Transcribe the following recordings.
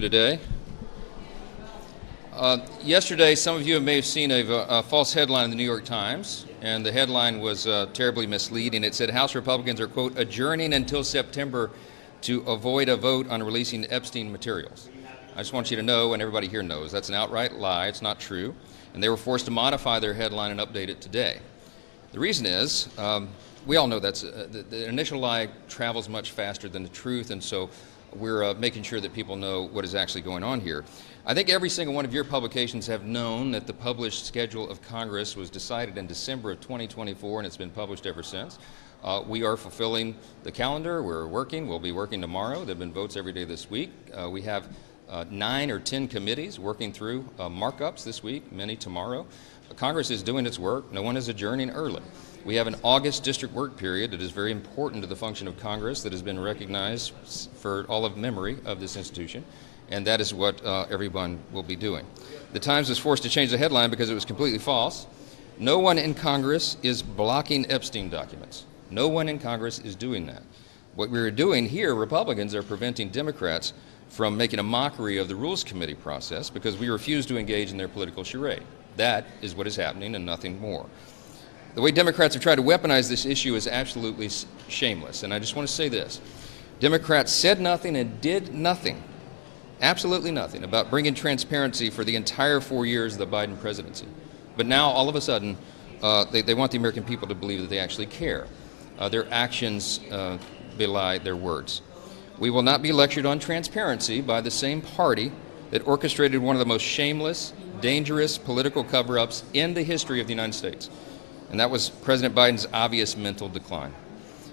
Today. Yesterday, some of you may have seen a false headline in the New York Times, and the headline was terribly misleading. It said House Republicans are, quote, adjourning until September to avoid a vote on releasing Epstein materials. I just want you to know, and everybody here knows, that's an outright lie. It's not true. And they were forced to modify their headline and update it today. The reason is, we all know that's the initial lie travels much faster than the truth, and so we're making sure that people know what is actually going on here. I think every single one of your publications have known that the published schedule of Congress was decided in December of 2024, and it's been published ever since. We are fulfilling the calendar. We're working. We'll be working tomorrow. There have been votes every day this week. We have 9 or 10 committees working through markups this week, many tomorrow. Congress is doing its work. No one is adjourning early. We have an August district work period that is very important to the function of Congress that has been recognized for all of memory of this institution, and that is what everyone will be doing. The Times was forced to change the headline because it was completely false. No one in Congress is blocking Epstein documents. No one in Congress is doing that. What we're doing here, Republicans are preventing Democrats from making a mockery of the Rules Committee process because we refuse to engage in their political charade. That is what is happening and nothing more. The way Democrats have tried to weaponize this issue is absolutely shameless, and I just want to say this. Democrats said nothing and did nothing, absolutely nothing, about bringing transparency for the entire 4 years of the Biden presidency. But now, all of a sudden, they want the American people to believe that they actually care. Their actions belie their words. We will not be lectured on transparency by the same party that orchestrated one of the most shameless, dangerous political cover-ups in the history of the United States. And that was President Biden's obvious mental decline.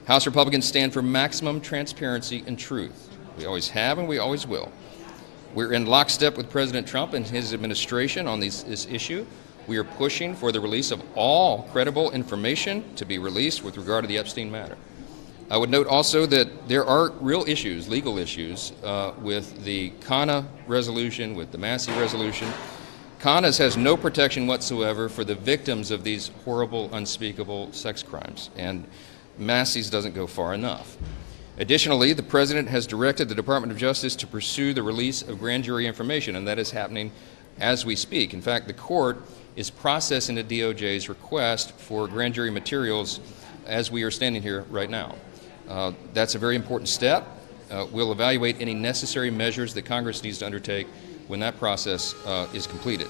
House Republicans stand for maximum transparency and truth. We always have and we always will. We're in lockstep with President Trump and his administration on this issue. We are pushing for the release of all credible information to be released with regard to the Epstein matter. I would note also that there are real issues, legal issues, with the CANA resolution, with the Massey resolution. CANA's has no protection whatsoever for the victims of these horrible, unspeakable sex crimes, and Massey's doesn't go far enough. Additionally, the President has directed the Department of Justice to pursue the release of grand jury information, and that is happening as we speak. In fact, the court is processing the DOJ's request for grand jury materials as we are standing here right now. That's a very important step. We'll evaluate any necessary measures that Congress needs to undertake when that process is completed.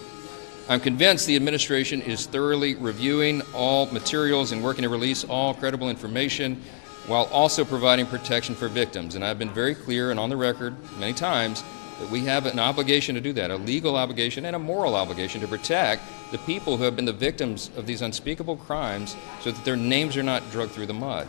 I'm convinced the administration is thoroughly reviewing all materials and working to release all credible information while also providing protection for victims. And I've been very clear and on the record many times that we have an obligation to do that, a legal obligation and a moral obligation to protect the people who have been the victims of these unspeakable crimes so that their names are not dragged through the mud.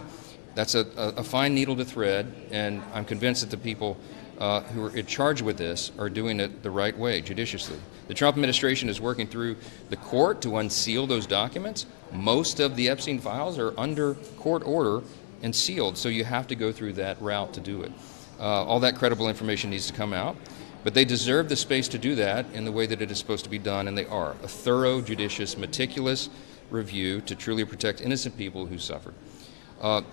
That's a fine needle to thread, and I'm convinced that the people who are in charge with this are doing it the right way, judiciously. The Trump administration is working through the court to unseal those documents. Most of the Epstein files are under court order and sealed, so you have to go through that route to do it. All that credible information needs to come out, but they deserve the space to do that in the way that it is supposed to be done, and they are. A thorough, judicious, meticulous review to truly protect innocent people who suffered.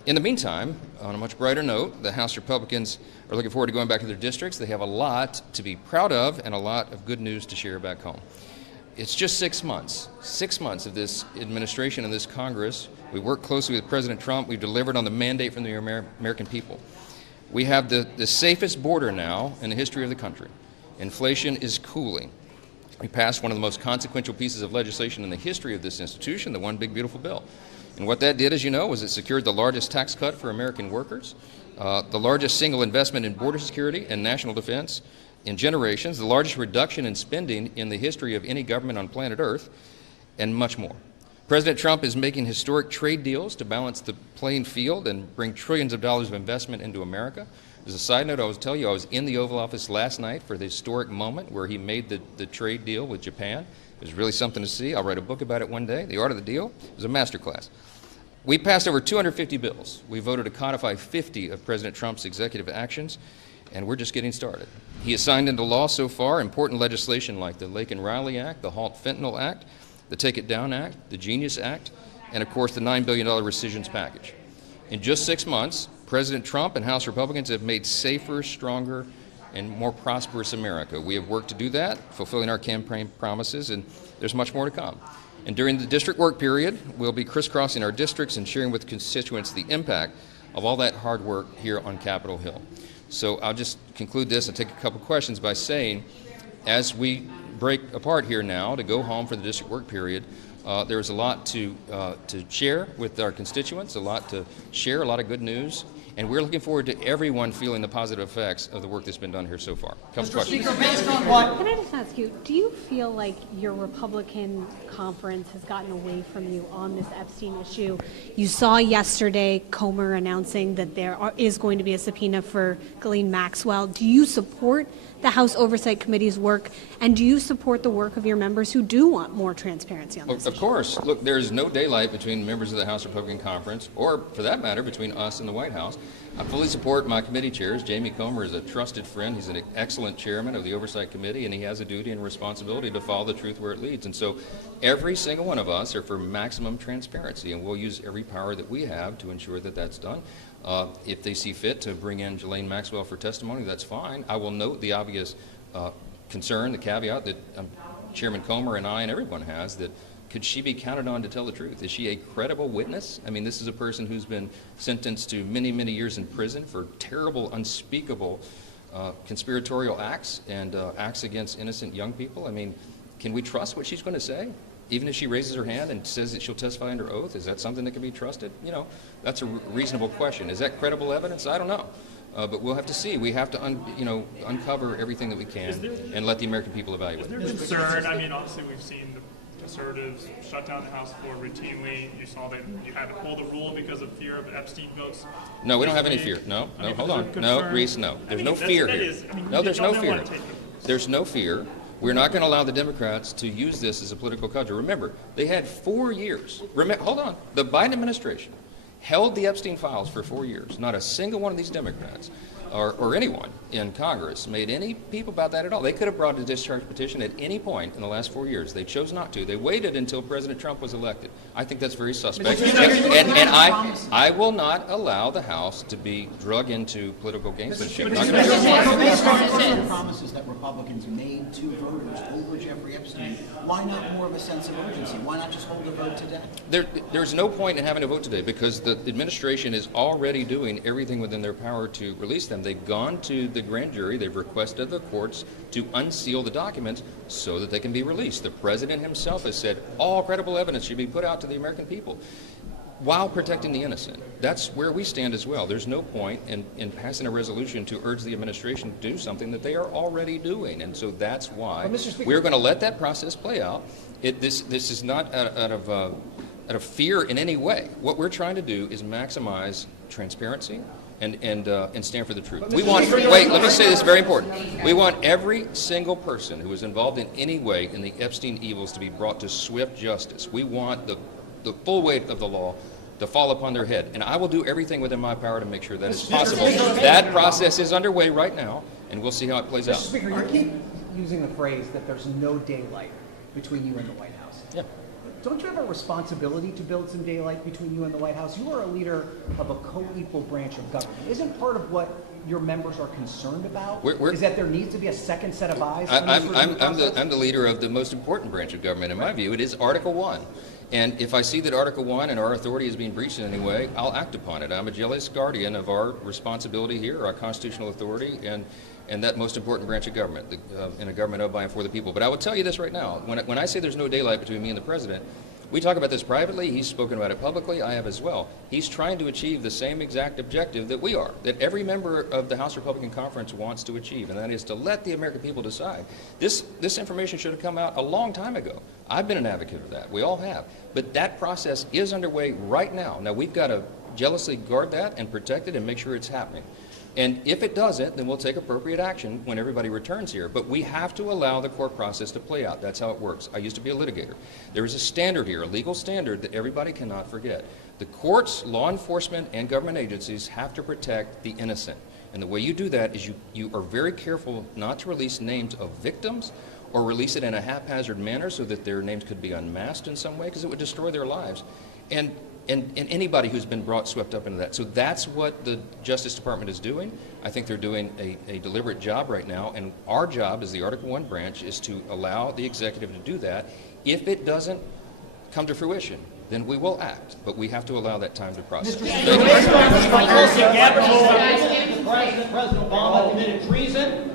In the meantime, on a much brighter note, the House Republicans are looking forward to going back to their districts. They have a lot to be proud of and a lot of good news to share back home. It's just 6 months of this administration and this Congress. We work closely with President Trump. We've delivered on the mandate from the American people. We have the safest border now in the history of the country. Inflation is cooling. We passed one of the most consequential pieces of legislation in the history of this institution, the One Big Beautiful Bill. And what that did, as you know, was it secured the largest tax cut for American workers, the largest single investment in border security and national defense in generations, the largest reduction in spending in the history of any government on planet Earth, and much more. President Trump is making historic trade deals to balance the playing field and bring trillions of dollars of investment into America. As a side note, I will tell you, I was in the Oval Office last night for the historic moment where he made the trade deal with Japan. It was really something to see. I'll write a book about it one day. The Art of the Deal. It was a masterclass. We passed over 250 bills. We voted to codify 50 of President Trump's executive actions, and we're just getting started. He has signed into law so far important legislation like the Lake and Riley Act, the Halt Fentanyl Act, the Take It Down Act, the Genius Act, and of course the $9 billion rescissions package. In just 6 months, President Trump and House Republicans have made safer, stronger, and more prosperous America. We have work to do that, fulfilling our campaign promises, and there's much more to come. And during the district work period, we'll be crisscrossing our districts and sharing with constituents the impact of all that hard work here on Capitol Hill. So I'll just conclude this and take a couple questions by saying, as we break apart here now to go home for the district work period, there's a lot to share with our constituents, a lot to share, a lot of good news, and we're looking forward to everyone feeling the positive effects of the work that's been done here so far. Mr. Speaker, based on what? Can I just ask you, do you feel like your Republican conference has gotten away from you on this Epstein issue? You saw yesterday Comer announcing that there is going to be a subpoena for Ghislaine Maxwell. Do you support the House Oversight Committee's work, and do you support the work of your members who do want more transparency on this issue? Of course. Look, there's no daylight between members of the House Republican Conference, or for that matter, between us and the White House. I fully support my committee chairs. Jamie Comer is a trusted friend. He's an excellent chairman of the Oversight Committee, and he has a duty and responsibility to follow the truth where it leads. And so every single one of us are for maximum transparency, and we'll use every power that we have to ensure that that's done. If they see fit to bring in Ghislaine Maxwell for testimony, that's fine. I will note the obvious concern, the caveat that Chairman Comer and I and everyone has, that could she be counted on to tell the truth? Is she a credible witness? I mean, this is a person who's been sentenced to many, many years in prison for terrible, unspeakable conspiratorial acts and acts against innocent young people. I mean, can we trust what she's going to say? Even if she raises her hand and says that she'll testify under oath, is that something that can be trusted? You know, that's a reasonable question. Is that credible evidence? I don't know. But we'll have to see. We have to, uncover everything that we can and let the American people evaluate. Is there concern? I mean, obviously, we've seen the conservatives shut down the House floor routinely. You saw that you had to pull the rule because of fear of Epstein votes. No, we don't have any fear. No, hold on. No, Reese, no. There's no fear here. No, there's no fear. There's no fear. We're not going to allow the Democrats to use this as a political cudgel. Remember, they had 4 years. Hold on. The Biden administration held the Epstein files for 4 years. Not a single one of these Democrats or anyone in Congress made any peep about that at all. They could have brought a discharge petition at any point in the last 4 years. They chose not to. They waited until President Trump was elected. I think that's very suspect. And I will not allow the House to be drug into political gamesmanship. The promises that Republicans made to voters over Jeffrey Epstein, why not more of a sense of urgency? Why not just hold the vote today? There's no point in having a vote today because the administration is already doing everything within their power to release them. They've gone to the grand jury. They've requested the courts to unseal the documents so that they can be released. The president himself has said all credible evidence should be put out to the American people while protecting the innocent. That's where we stand as well. There's no point in passing a resolution to urge the administration to do something that they are already doing. And so that's why we're going to let that process play out. This is not out of fear in any way. What we're trying to do is maximize transparency and stand for the truth. Let me say this, very important. We want every single person who was involved in any way in the Epstein evils to be brought to swift justice. We want the full weight of the law to fall upon their head. And I will do everything within my power to make sure that is possible. That process is underway right now, and we'll see how it plays out. Mr. Speaker, you keep using the phrase that there's no daylight between you and the White House. Yeah. Don't you have a responsibility to build some daylight between you and the White House? You are a leader of a co-equal branch of government. Isn't part of what your members are concerned about is that there needs to be a second set of eyes? I'm the leader of the most important branch of government. In my view, it is Article 1. And if I see that Article 1 and our authority is being breached in any way, I'll act upon it. I'm a jealous guardian of our responsibility here, our constitutional authority, and that most important branch of government, in a government of, by, and for the people. But I will tell you this right now. When I say there's no daylight between me and the president, we talk about this privately. He's spoken about it publicly. I have as well. He's trying to achieve the same exact objective that we are, that every member of the House Republican Conference wants to achieve, and that is to let the American people decide. This information should have come out a long time ago. I've been an advocate of that. We all have. But that process is underway right now. Now, we've got to jealously guard that and protect it and make sure it's happening. And if it doesn't, then we'll take appropriate action when everybody returns here. But we have to allow the court process to play out. That's how it works. I used to be a litigator. There is a standard here, a legal standard that everybody cannot forget. The courts, law enforcement, and government agencies have to protect the innocent. And the way you do that is you are very careful not to release names of victims or release it in a haphazard manner so that their names could be unmasked in some way, because it would destroy their lives. And and anybody who's been swept up into that. So that's what the Justice Department is doing. I think they're doing a deliberate job right now, and our job as the Article 1 branch is to allow the executive to do that. If it doesn't come to fruition, then we will act, but we have to allow that time to process. President Obama committed treason